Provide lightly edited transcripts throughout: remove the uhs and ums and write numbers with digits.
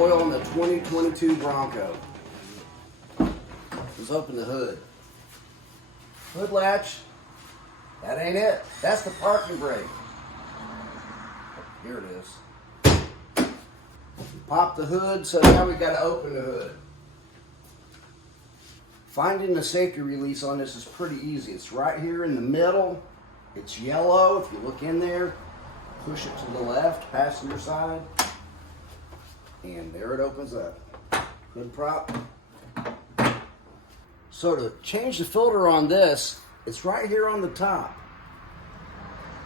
oil in the 2022 Bronco. Let's open the hood. Hood latch. That ain't it. That's the parking brake. Here it is. Pop the hood, so now we got to open the hood. Finding the safety release on this is pretty easy. It's right here in the middle. It's yellow. If you look in there, push it to the left, passenger side, and there it opens up. Hood prop. So to change the filter on this, it's right here on the top.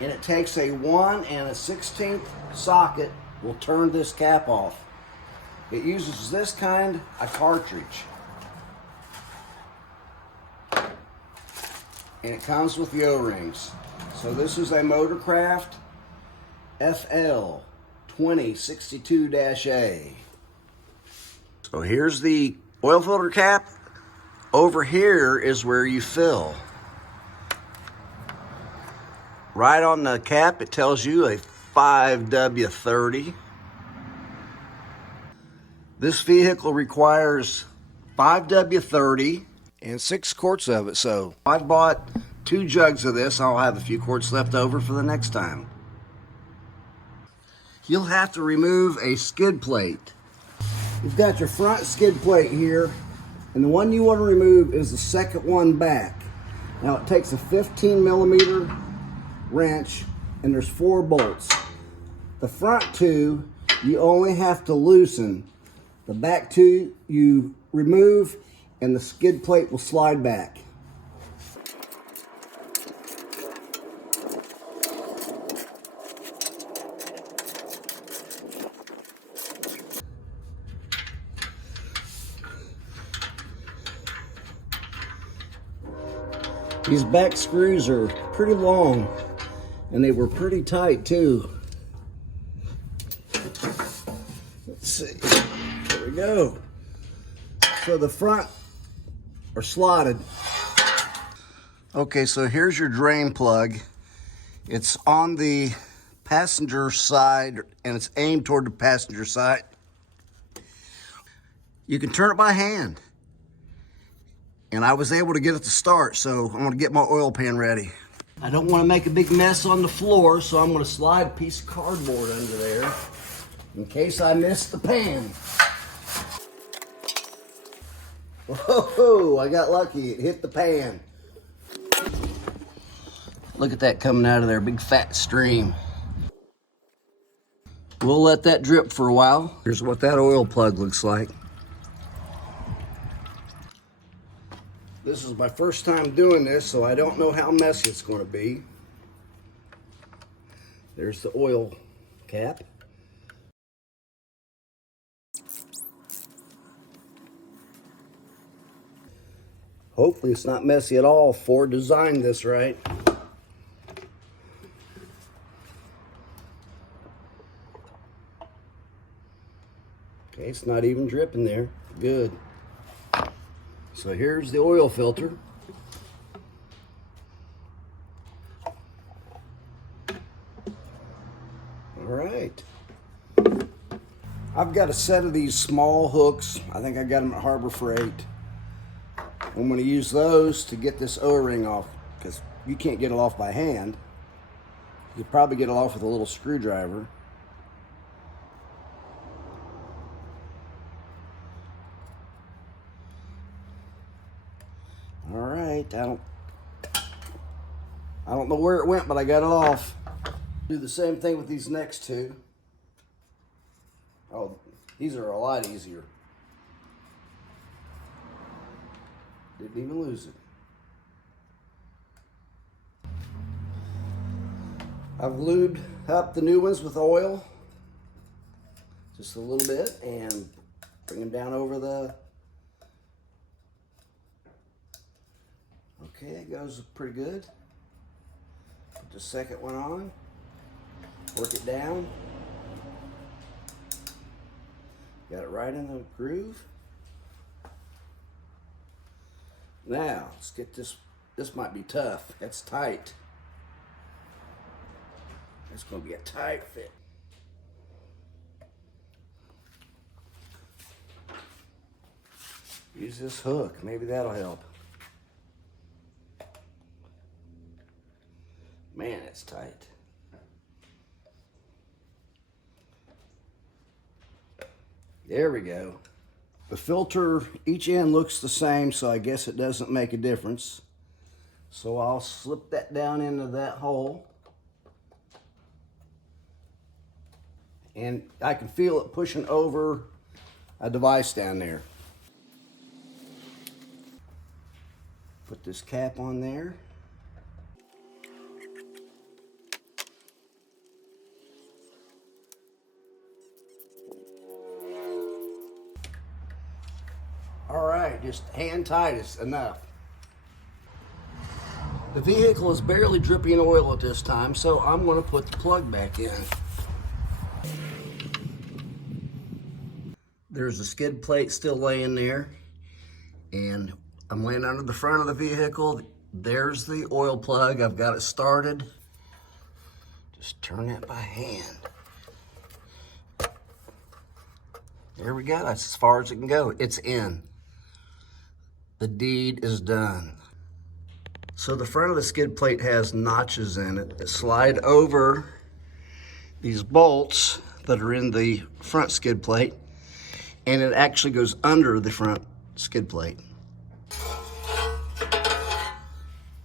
And it takes a 1 1/16 socket, will turn this cap off. It uses this kind of cartridge. And it comes with the O-rings. So this is a Motorcraft FL 2062-A. So here's the oil filter cap. Over here is where you fill. Right on the cap, it tells you a 5W30. This vehicle requires 5W30 and 6 quarts of it. So I bought 2 jugs of this. I'll have a few quarts left over for the next time. You'll have to remove a skid plate. You've got your front skid plate here, and the one you want to remove is the second one back. Now it takes a 15mm wrench, and there's 4 bolts. The front 2 you only have to loosen. The back 2 you remove, and the skid plate will slide back. These back screws are pretty long, and they were pretty tight too. Let's see, there we go. So the front are slotted. Okay, so here's your drain plug. It's on the passenger side, and it's aimed toward the passenger side. You can turn it by hand. And I was able to get it to start, so I'm gonna get my oil pan ready. I don't wanna make a big mess on the floor, so I'm gonna slide a piece of cardboard under there in case I miss the pan. Whoa, I got lucky, it hit the pan. Look at that coming out of there, big fat stream. We'll let that drip for a while. Here's what that oil plug looks like. This is my first time doing this, so I don't know how messy it's going to be. There's the oil cap. Hopefully it's not messy at all. Ford designed this right. Okay, it's not even dripping there. Good. So here's the oil filter. All right. I've got a set of these small hooks. I think I got them at Harbor Freight. I'm going to use those to get this O-ring off, because you can't get it off by hand. You could probably get it off with a little screwdriver. All right, I don't know where it went, but I got it off. Do the same thing with these next 2. Oh, these are a lot easier. Didn't even lose it. I've lubed up the new ones with oil, just a little bit, and bring them down over the. Okay, it goes pretty good. Put the second one on, work it down. Got it right in the groove. Now, let's get this. This might be tough. That's tight. It's going to be a tight fit. Use this hook, maybe that'll help. Man, it's tight. There we go. The filter, each end looks the same, so I guess it doesn't make a difference. So I'll slip that down into that hole. And I can feel it pushing over a device down there. Put this cap on there. All right, just hand tight is enough. The vehicle is barely dripping oil at this time, so I'm going to put the plug back in. There's a skid plate still laying there, and I'm laying under the front of the vehicle. There's the oil plug. I've got it started. Just turn that by hand. There we go. That's as far as it can go. It's in. The deed is done. So the front of the skid plate has notches in it that slide over these bolts that are in the front skid plate, and it actually goes under the front skid plate.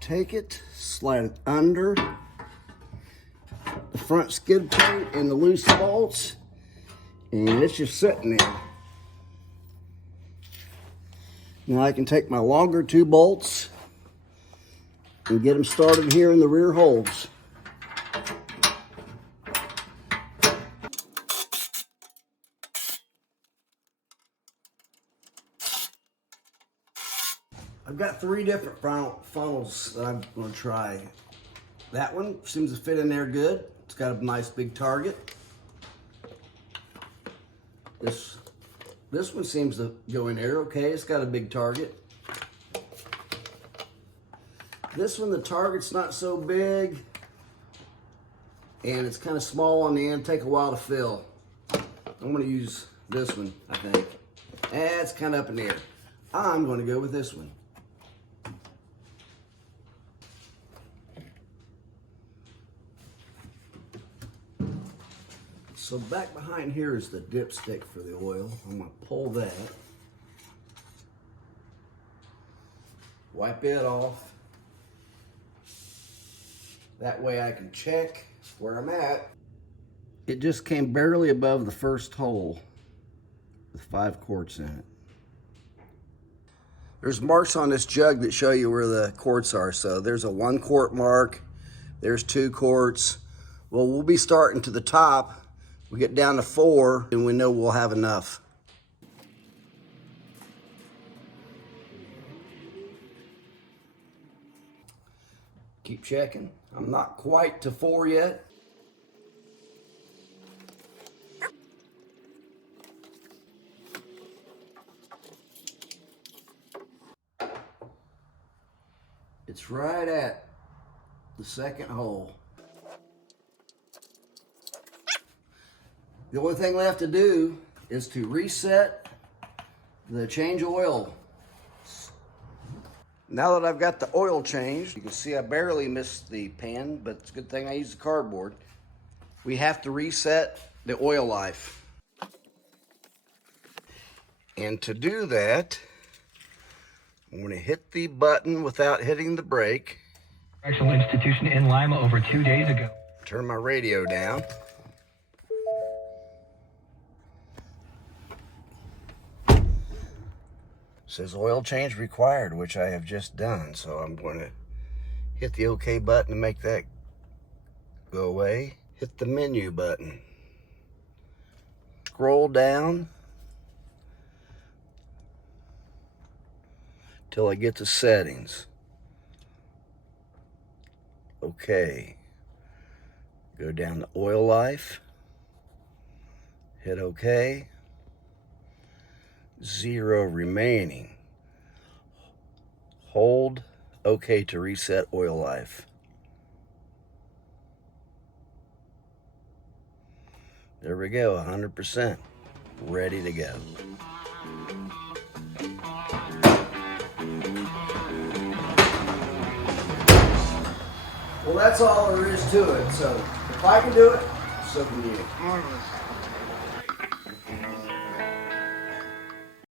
Take it, slide it under the front skid plate and the loose bolts, and it's just sitting there. Now I can take my longer 2 bolts and get them started here in the rear holes. I've got 3 different funnels that I'm going to try. That one seems to fit in there good. It's got a nice big target. This one seems to go in there okay. It's got a big target. This one, the target's not so big, and it's kind of small on the end. Take a while to fill. I'm going to use this one, I think. It's kind of up in the air. I'm going to go with this one. So back behind here is the dipstick for the oil. I'm going to pull that. Wipe it off. That way I can check where I'm at. It just came barely above the first hole with 5 quarts in it. There's marks on this jug that show you where the quarts are. So there's a 1 quart mark, there's 2 quarts. Well, we'll be starting to the top. We get down to 4 and we know we'll have enough. Keep checking. I'm not quite to 4 yet. It's right at the 2nd hole. The only thing left to do is to reset the change oil. Now that I've got the oil changed, you can see I barely missed the pan, but it's a good thing I used the cardboard. We have to reset the oil life. And to do that, I'm going to hit the button without hitting the brake. Correctional institution in Lima over 2 days ago. Turn my radio down. Says oil change required, which I have just done. So I'm going to hit the OK button to make that go away. Hit the menu button. Scroll down till I get to settings. OK. Go down to oil life. Hit OK. 0 remaining. Hold OK to reset oil life. There we go, 100%. Ready to go. that's all there is to it. So if I can do it, so can you. Marvelous.